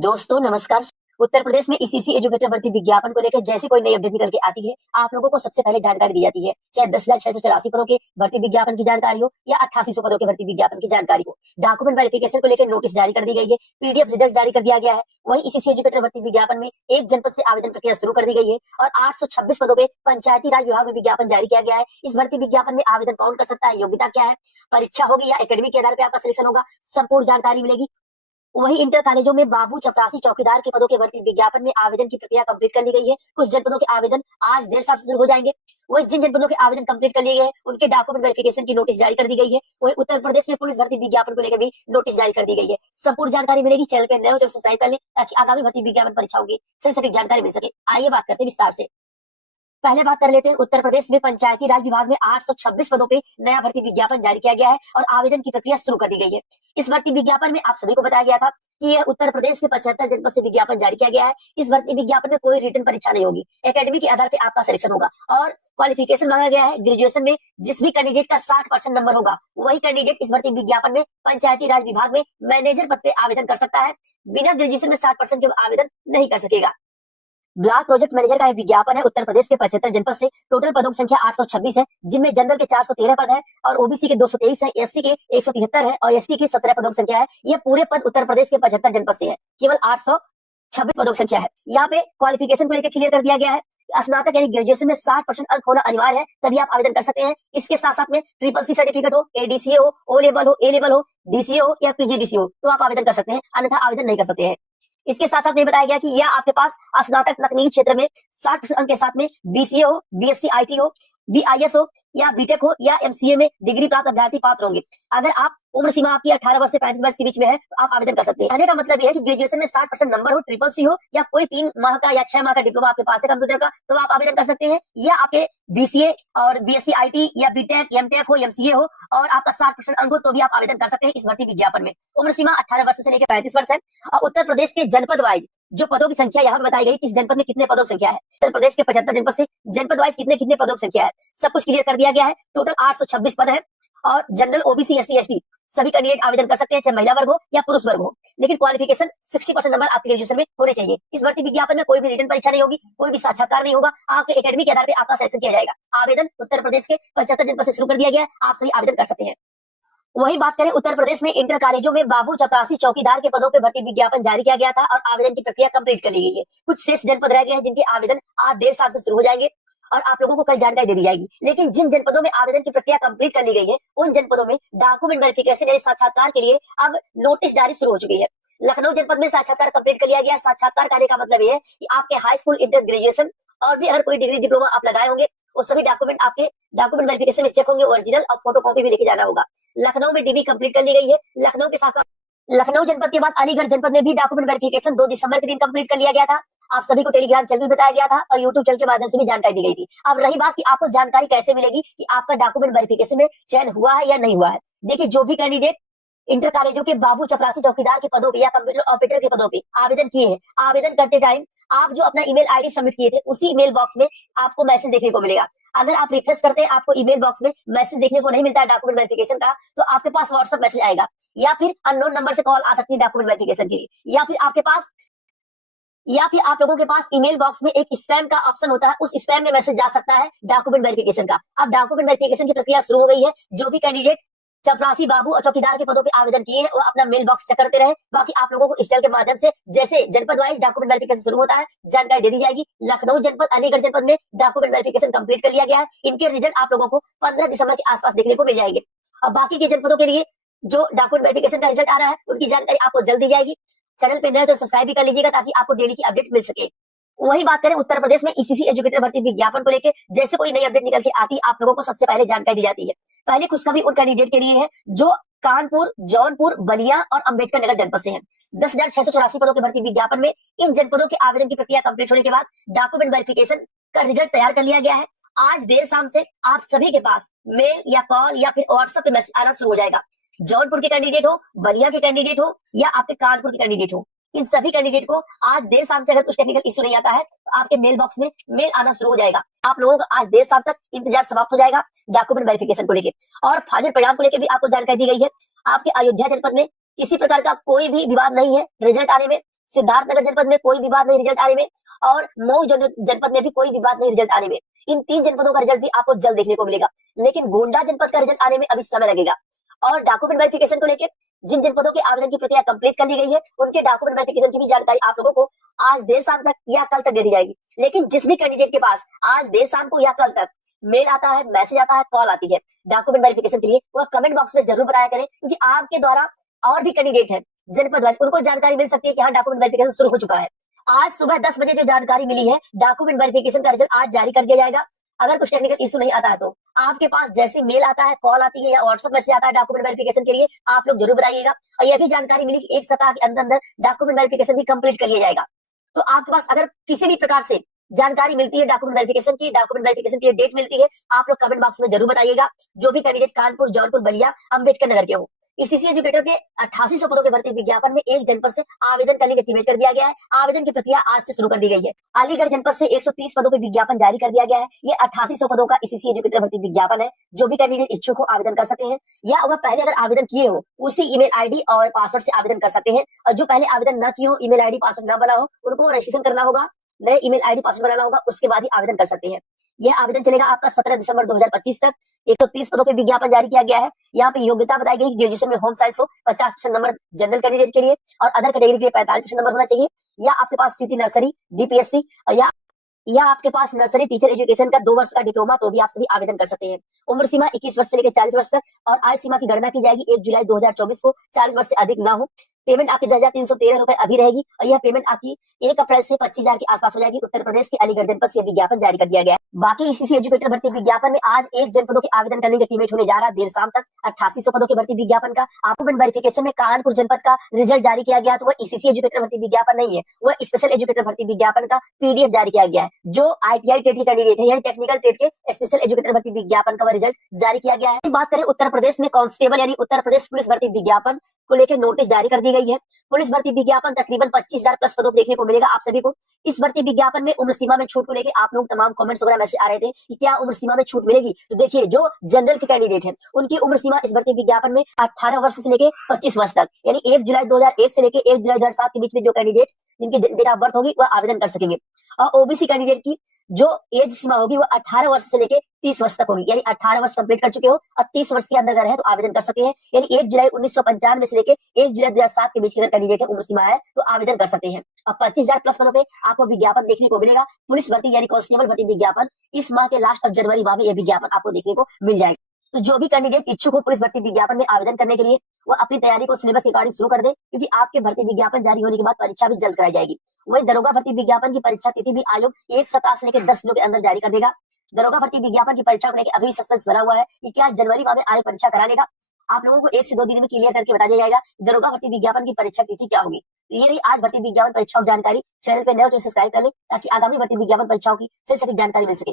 दोस्तों नमस्कार। उत्तर प्रदेश में ईसीसी एजुकेटर भर्ती विज्ञापन को लेकर जैसे कोई नई अपडेट निकल के आती है, आप लोगों को सबसे पहले जानकारी दी जाती है। चाहे 10,684 पदों के भर्ती विज्ञापन की जानकारी हो या 8800 पदों के भर्ती विज्ञापन की जानकारी हो। डॉक्यूमेंट वेरिफिकेशन को लेकर नोटिस जारी कर दी गई है, पीडीएफ रिजल्ट जारी कर दिया गया है। वहीं ईसीसी एजुकेटर भर्ती विज्ञापन में एक जनपद से आवेदन प्रक्रिया शुरू कर दी गई है और 826 पदों पे पंचायती राज विभाग में विज्ञापन जारी किया गया है। इस भर्ती विज्ञापन में आवेदन कौन कर सकता है, योग्यता क्या है, परीक्षा होगी या एकेडमिक के आधार पर आपका सिलेक्शन होगा, संपूर्ण जानकारी मिलेगी। वहीं इंटर कॉलेजों में बाबू चपरासी चौकीदार के पदों के भर्ती विज्ञापन में आवेदन की प्रक्रिया कंप्लीट कर ली गई है। कुछ जनपदों के आवेदन आज देर शाम से शुरू हो जाएंगे। वहीं जिन जनपदों के आवेदन कंप्लीट कर लिए गए हैं उनके डॉक्यूमेंट वेरिफिकेशन की नोटिस जारी कर दी गई है। वहीं उत्तर प्रदेश में पुलिस भर्ती विज्ञापन को लेकर भी नोटिस जारी कर दी गई है। संपूर्ण जानकारी मिलेगी। चैनल पर नए हो तो सब्सक्राइब कर लें ताकि आगामी भर्ती विज्ञापन परीक्षाओं की सही सटीक जानकारी मिल सके। आइए बात करते हैं विस्तार से। पहले बात कर लेते हैं उत्तर प्रदेश में पंचायती राज विभाग में 826 पदों पे नया भर्ती विज्ञापन जारी किया गया है और आवेदन की प्रक्रिया शुरू कर दी गई है। इस भर्ती विज्ञापन में आप सभी को बताया गया था कि यह उत्तर प्रदेश के 75 जनपद से विज्ञापन जारी किया गया है। इस भर्ती विज्ञापन में कोई रिटन परीक्षा नहीं होगी, एकेडमी के आधार पर आपका सिलेक्शन होगा और क्वालिफिकेशन मांगा गया है। ग्रेजुएशन में जिस भी कैंडिडेट का 60% नंबर होगा वही कैंडिडेट इस भर्ती विज्ञापन में पंचायती राज विभाग में मैनेजर पद पे आवेदन कर सकता है। बिना ग्रेजुएशन में 60% के आवेदन नहीं कर सकेगा। ब्लॉक प्रोजेक्ट मैनेजर का विज्ञापन है। उत्तर प्रदेश के 75 जनपद से टोटल पदों की संख्या 826 है, जिनमें जनरल के 413 पद है और ओबीसी के 223 है, एससी के 173 है और एसटी के 17 पदों की संख्या है। यह पूरे पद उत्तर प्रदेश के 75 जनपद से है। केवल 826 पदों की संख्या है। यहाँ पे क्वालिफिकेशन को लेकर क्लियर कर दिया गया है। स्नातक यानी ग्रेजुएशन में 60% अंक होना अनिवार्य है, तभी आप आवेदन कर सकते हैं। इसके साथ साथ में ट्रिपल सी सर्टिफिकेट हो, एडीसीए हो, ओ लेवल हो, ए लेवल हो, डीसीए हो या पीजीडीसी हो तो आप आवेदन कर सकते हैं, अन्यथा आवेदन नहीं कर सकते हैं। इसके साथ साथ में बताया गया कि यह आपके पास स्नातक तकनीकी क्षेत्र में 60% अंक के साथ में बीसीए हो, बीएससी आईटी हो, बीआईएस हो या बीटेक हो या एमसीए में डिग्री प्राप्त अभ्यर्थी पात्र होंगे। अगर आप उम्र सीमा आपकी 18 वर्ष से 35 वर्ष के बीच में है तो आप आवेदन कर सकते हैं। कहने का मतलब यह है कि ग्रेजुएशन में 60% नंबर हो, ट्रिपल सी हो या कोई 3 माह का या 6 माह का डिप्लोमा आपके पास है कंप्यूटर का तो आप आवेदन कर सकते हैं। या आपके बीसीए और बीएससी आईटी या बीटेक, एमटेक हो, एमसीए हो और आपका 60% अंक हो तो भी आप आवेदन कर सकते हैं इस भर्ती विज्ञापन में। उम्र सीमा 18 वर्ष से लेकर 35 वर्ष है। और उत्तर प्रदेश के जनपद वाइज जो पदों की संख्या यहाँ बताई गई, किस जनपद में कितने पदों की संख्या है, उत्तर प्रदेश के 75 जनपद से जनपद वाइज कितने कितने पदों की संख्या है, सब कुछ क्लियर कर दिया गया है। टोटल 826 पद है और जनरल, ओबीसी, एससी, एसटी सभी कैंडिडेट आवेदन कर सकते हैं, चाहे महिला वर्ग हो या पुरुष वर्ग हो। लेकिन क्वालिफिकेशन 60% नंबर आपके ग्रेजुएशन में होने चाहिए। इस भर्ती विज्ञापन में कोई भी रिटन परीक्षा नहीं होगी, कोई भी साक्षात्कार नहीं होगा, आपके एकेडमी के आधार पर आपका सिलेक्शन किया जाएगा। आवेदन उत्तर प्रदेश के 75 जनपद से शुरू कर दिया गया है, आप सभी आवेदन कर सकते हैं। वही बात करें उत्तर प्रदेश में इंटर कॉलेजों में बाबू चपरासी चौकीदार के पदों पर भर्ती विज्ञापन जारी किया गया था और आवेदन की प्रक्रिया कंप्लीट कर ली गई है। कुछ शेष जनपद रह गए हैं जिनके आवेदन आज देर शाम से शुरू हो जाएंगे और आप लोगों को कल जानकारी दे दी जाएगी। लेकिन जिन जनपदों में आवेदन की प्रक्रिया कंप्लीट कर ली गई है उन जनपदों में डॉक्यूमेंट वेरिफिकेशन यानी साक्षात्कार के लिए अब नोटिस जारी शुरू हो चुकी है। लखनऊ जनपद में साक्षात्कार कंप्लीट कर लिया गया। साक्षात्कार करने का मतलब ये है कि आपके हाई स्कूल, इंटर, ग्रेजुएशन और भी अगर कोई डिग्री डिप्लोमा आप लगाए होंगे वो सभी डॉक्यूमेंट आपके डॉक्यूमेंट वेरिफिकेशन में चेक होंगे, ओरिजिनल और फोटो कॉपी भी लेके जाना होगा। लखनऊ में डीबी कंप्लीट कर ली गई है। लखनऊ के साथ साथ लखनऊ जनपद के बाद अलीगढ़ जनपद में भी डॉक्यूमेंट वेरिफिकेशन 2 दिसंबर के दिन कंप्लीट कर लिया गया था। आप सभी को टेलीग्राम चैनल भी बताया गया था और यूट्यूब चैनल के माध्यम से भी जानकारी दी गई थी। अब रही बात कि आपको जानकारी कैसे मिलेगी कि आपका डॉक्यूमेंट वेरिफिकेशन में चयन हुआ है या नहीं हुआ है। देखिए, जो भी कैंडिडेट इंटर कॉलेजों के बाबू चपरासी चौकीदार के पदों पे या कंप्यूटर ऑपरेटर के पदों पे आवेदन किए हैं, आवेदन करते टाइम आप जो अपना ईमेल आईडी सबमिट किए थे उसी ईमेल बॉक्स में आपको मैसेज देखने को मिलेगा। अगर आप रिफ्रेश करते हैं आपको ईमेल बॉक्स में मैसेज देखने को नहीं मिलता है डॉक्यूमेंट वेरिफिकेशन का तो आपके पास व्हाट्सएप मैसेज आएगा या फिर अननोन नंबर से कॉल आ सकती है डॉक्यूमेंट वेरिफिकेशन के लिए या फिर आप लोगों के पास ईमेल बॉक्स में एक स्पैम का ऑप्शन होता है, उस स्पैम में मैसेज जा सकता है डॉक्यूमेंट वेरिफिकेशन का। अब डॉक्यूमेंट वेरिफिकेशन की प्रक्रिया शुरू हो गई है। जो भी कैंडिडेट चपरासी, बाबू और चौकीदार के पदों पे आवेदन किए हैं वो अपना मेल बॉक्स चेक करते रहे। बाकी आप लोगों को इस चैनल के माध्यम से जैसे जनपद वाइज डॉक्यूमेंट वेरिफिकेशन शुरू होता है जानकारी दे दी जाएगी। लखनऊ जनपद, अलीगढ़ जनपद में डॉक्यूमेंट वेरिफिकेशन कंप्लीट कर लिया गया है। इनके रिजल्ट आप लोगों को 15 दिसंबर के आसपास देखने को मिल जाएंगे। अब बाकी के जनपदों के लिए जो डॉक्यूमेंट वेरिफिकेशन का रिजल्ट आ रहा है उनकी जानकारी आपको जल्द दी जाएगी। चैनल पे नए तो सब्सक्राइब भी कर लीजिएगा ताकि आपको डेली की अपडेट मिल सके। वही बात करें उत्तर प्रदेश में ईसीसी एजुकेटर भर्ती विज्ञापन को लेकर जैसे कोई नई अपडेट निकल के आती है आप लोगों को सबसे पहले जानकारी दी जाती है। पहले खुशखबरी उन कैंडिडेट के लिए है जो कानपुर, जौनपुर, बलिया और अंबेडकर नगर जनपद से हैं। 10,684 पदों के भर्ती विज्ञापन में इन जनपदों के आवेदन की प्रक्रिया कंप्लीट होने के बाद डॉक्यूमेंट वेरिफिकेशन का रिजल्ट तैयार कर लिया गया है। आज देर शाम से आप सभी के पास मेल या कॉल या फिर व्हाट्सएप पे मैसेज आना शुरू हो जाएगा। जौनपुर के कैंडिडेट हो, बलिया के कैंडिडेट हो या आपके कानपुर के कैंडिडेट हो, इन सभी कैंडिडेट को आज देर शाम से अगर कुछ टेक्निकल इश्यू नहीं आता है तो आपके मेल बॉक्स में मेल आना शुरू हो जाएगा। आप लोगों का आज देर शाम तक इंतजार समाप्त हो जाएगा डॉक्यूमेंट वेरिफिकेशन को लेकर। और फाइनल परिणाम को लेकर भी आपको जानकारी दी गई है। आपके अयोध्या जनपद में किसी प्रकार का कोई भी विवाद नहीं है रिजल्ट आने में। सिद्धार्थनगर जनपद में कोई विवाद नहीं रिजल्ट आने में, और मऊ जनपद में भी कोई विवाद नहीं रिजल्ट आने में। इन 3 जनपदों का रिजल्ट भी आपको जल्द देखने को मिलेगा, लेकिन गोंडा जनपद का रिजल्ट आने में अभी समय लगेगा। और डॉक्यूमेंट वेरिफिकेशन को लेकर जिन जनपदों के आवेदन की प्रक्रिया कंप्लीट कर ली गई है, उनके डॉक्यूमेंट वेरिफिकेशन की भी जानकारी आप लोगों को आज देर शाम तक या कल तक दे दी जाएगी। लेकिन जिस भी कैंडिडेट के पास आज देर शाम को या कल तक मेल आता है, मैसेज आता है, कॉल आती है डॉक्यूमेंट वेरिफिकेशन के लिए, वह कमेंट बॉक्स में जरूर बताया करें, क्योंकि आपके द्वारा और भी कैंडिडेट है जनपद वाइज, उनको जानकारी मिल सकती है कि हाँ डॉक्यूमेंट वेरिफिकेशन शुरू हो चुका है। आज सुबह 10 बजे जो जानकारी मिली है, डॉक्यूमेंट वेरिफिकेशन का रिजल्ट आज जारी कर दिया जाएगा। अगर कुछ टेक्निकल इशू नहीं आता है तो आपके पास जैसे मेल आता है, कॉल आती है या व्हाट्सएप मैसेज आता है डॉक्यूमेंट वेरिफिकेशन के लिए, आप लोग जरूर बताइएगा। और यह भी जानकारी मिली कि 1 सप्ताह के अंदर अंदर डॉक्यूमेंट वेरिफिकेशन भी कंप्लीट कर लिया जाएगा। तो आपके पास अगर किसी भी प्रकार से जानकारी मिलती है डॉक्यूमेंट वेरिफिकेशन की, डॉक्यूमेंट वेरिफिकेशन की डेट मिलती है, आप लोग कमेंट बॉक्स में जरूर बताइएगा। जो भी कैंडिडेट कानपुर, जौनपुर, बलिया, अम्बेडकर नगर के हो, इसी एजुकेटर के 8800 पदों के भर्ती विज्ञापन में एक जनपद से आवेदन का लिंक एक्टिवेट कर दिया गया है। आवेदन की प्रक्रिया आज से शुरू कर दी गई है। अलीगढ़ जनपद से 130 पदों पर विज्ञापन जारी कर दिया गया है। ये 8800 पदों का इसी एजुकेटर भर्ती विज्ञापन है। जो भी कैंडिडेट इच्छुक हो आवेदन कर सकते हैं, या वह पहले अगर आवेदन किए हो उसी ईमेल आईडी और पासवर्ड से आवेदन कर सकते हैं। और जो पहले आवेदन न किए हो, ईमेल आईडी पासवर्ड न बना हो, उनको रजिस्ट्रेशन करना होगा, नए ईमेल आईडी पासवर्ड बनाना होगा, उसके बाद ही आवेदन कर सकते हैं। यह आवेदन चलेगा आपका 17 दिसंबर 2025 तक। 130 पदों पे विज्ञापन जारी किया गया है। यहाँ पे योग्यता बताई गई, ग्रेजुएशन में होम साइंस हो, 50% नंबर जनरल कैंडिडेट के लिए, और अदर कैटेगरी के लिए 45% नंबर होना चाहिए, या आपके पास सिटी नर्सरी, डीपीएससी, या आपके पास नर्सरी टीचर एजुकेशन का 2 वर्ष का डिप्लोमा, तो भी आप सभी आवेदन कर सकते हैं। उम्र सीमा 21 वर्ष से लेकर 40 वर्ष तक, और आयु सीमा की गणना की जाएगी 1 जुलाई 2024 को। 40 वर्ष से अधिक ना हो। पेमेंट आपकी 10,313 रुपए अभी रहेगी, और यह पेमेंट आपकी 1 अप्रैल से 25,000 के आसपास हो जाएगी। उत्तर प्रदेश के अलीगढ़ जनपद से विज्ञापन जारी कर दिया गया है। बाकी इसी एजुकेटर भर्ती विज्ञापन में आज एक जनपदों के आवेदन का लिंक एक्टिवेट होने जा रहा है देर शाम तक। 8800 पदों के भर्ती विज्ञापन का डॉक्यूमेंट वेरिफिकेशन में कानपुर जनपद का रिजल्ट जारी किया गया, तो वह इसी एजुकेटर भर्ती विज्ञापन नहीं है, वह स्पेशल एजुकेटर भर्ती विज्ञापन का पीडीएफ जारी किया गया है। जो ITI टेट के कैंडिडेट है, यानी टेक्निकल टेट के स्पेशल एजुकेटर भर्ती विज्ञापन का रिजल्ट जारी किया गया है। बात करें उत्तर प्रदेश में कांस्टेबल यानी उत्तर प्रदेश पुलिस भर्ती विज्ञापन को लेकर नोटिस जारी कर दी गई है। पुलिस भर्ती विज्ञापन तकरीबन 25,000 प्लस पदों देखने को मिलेगा आप सभी को। इस भर्ती विज्ञापन में उम्र सीमा में छूट को लेकर आप लोग तमाम कमेंट्स वगैरह मैसेज आ रहे थे कि क्या उम्र सीमा में छूट मिलेगी। तो देखिए, जो जनरल के कैंडिडेट हैं उनकी उम्र सीमा इस भर्ती विज्ञापन में 18 वर्ष से लेकर 25 वर्ष तक, यानी 1 जुलाई 2001 से लेकर 1 जुलाई 2007 के बीच में जो कैंडिडेट जिनकी डेट ऑफ बर्थ होगी वह आवेदन कर सकेंगे। और ओबीसी कैंडिडेट की जो एज सीमा होगी वो 18 वर्ष से लेकर 30 वर्ष तक होगी, यानी 18 वर्ष कंप्लीट कर चुके हो और 30 वर्ष के अंदर अगर है तो आवेदन कर सकते हैं। यानी 1 जुलाई 1995 से लेकर 1 जुलाई 2007 के बीच के अगर कैंडिडेट है, उम्र सीमा है, तो आवेदन कर सकते हैं। और 25,000 प्लस पदों पे आपको विज्ञापन देखने को मिलेगा। पुलिस भर्ती यानी कांस्टेबल भर्ती विज्ञापन इस माह के लास्ट ऑफ जनवरी माह में यह विज्ञापन आपको देखने को मिल जाएगा। तो जो भी कैंडिडेट इच्छुक हो पुलिस भर्ती विज्ञापन में आवेदन करने के लिए, वो अपनी तैयारी को सिलेबस के अकॉर्डिंग शुरू कर दे, क्योंकि आपके भर्ती विज्ञापन जारी होने के बाद परीक्षा भी जल्द कराई जाएगी। वही दरोगा भर्ती विज्ञापन की परीक्षा तिथि भी आयोग 1 सप्ताह से लेकर 10 दिनों के अंदर जारी कर देगा। दरोगा भर्ती विज्ञापन की परीक्षा को लेकर अभी सस्पेंस बना हुआ है कि क्या जनवरी माह में आयोग परीक्षा करा लेगा। आप लोगों को 1 से 2 दिन में क्लियर करके बता दिया जाएगा दरोगा भर्ती विज्ञापन की परीक्षा तिथि क्या होगी। तो ये रही आज भर्ती विज्ञापन परीक्षाओं की जानकारी। चैनल पे नए हो तो सब्सक्राइब कर ले, ताकि आगामी भर्ती विज्ञापन परीक्षाओं की सही सटीक जानकारी मिल सके।